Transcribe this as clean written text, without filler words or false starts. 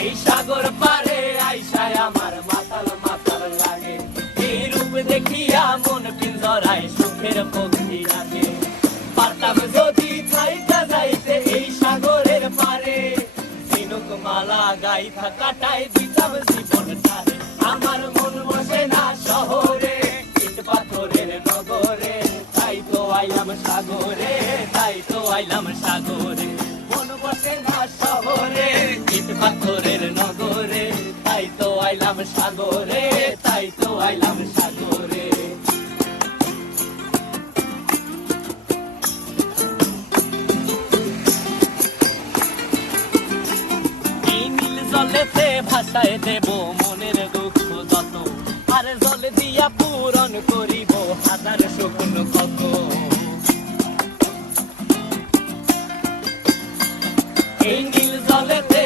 এই সাগর পারে আইসায় আমার মাতাল মাতাল লাগে, এই রূপ দেখিয়া মন পিঞ্জরায় সুখের পক্ষী রাখে। পারতাম যদি থাইতা যাইতে এই সাগরের পারে, ঝিনুক মালা গাইথা কাটাই দিতাম জীবনটারে। আমার মন বসে না শহরে, ইট পাথরের নগরে, তাই তো আইলাম সাগরে, তাই তো আইলাম সাগরে। মন বসে না শহরে, ইট পাথরের নগরে, তাই তো আইলাম সাগরে, তাই তো আইলাম সাগরে। জলেতে ভাসায় দেব মনের দুঃখ যত, আর জল দিয়া পূরণ করিব হাজার স্বপ্ন কত। এই নীল জলেতে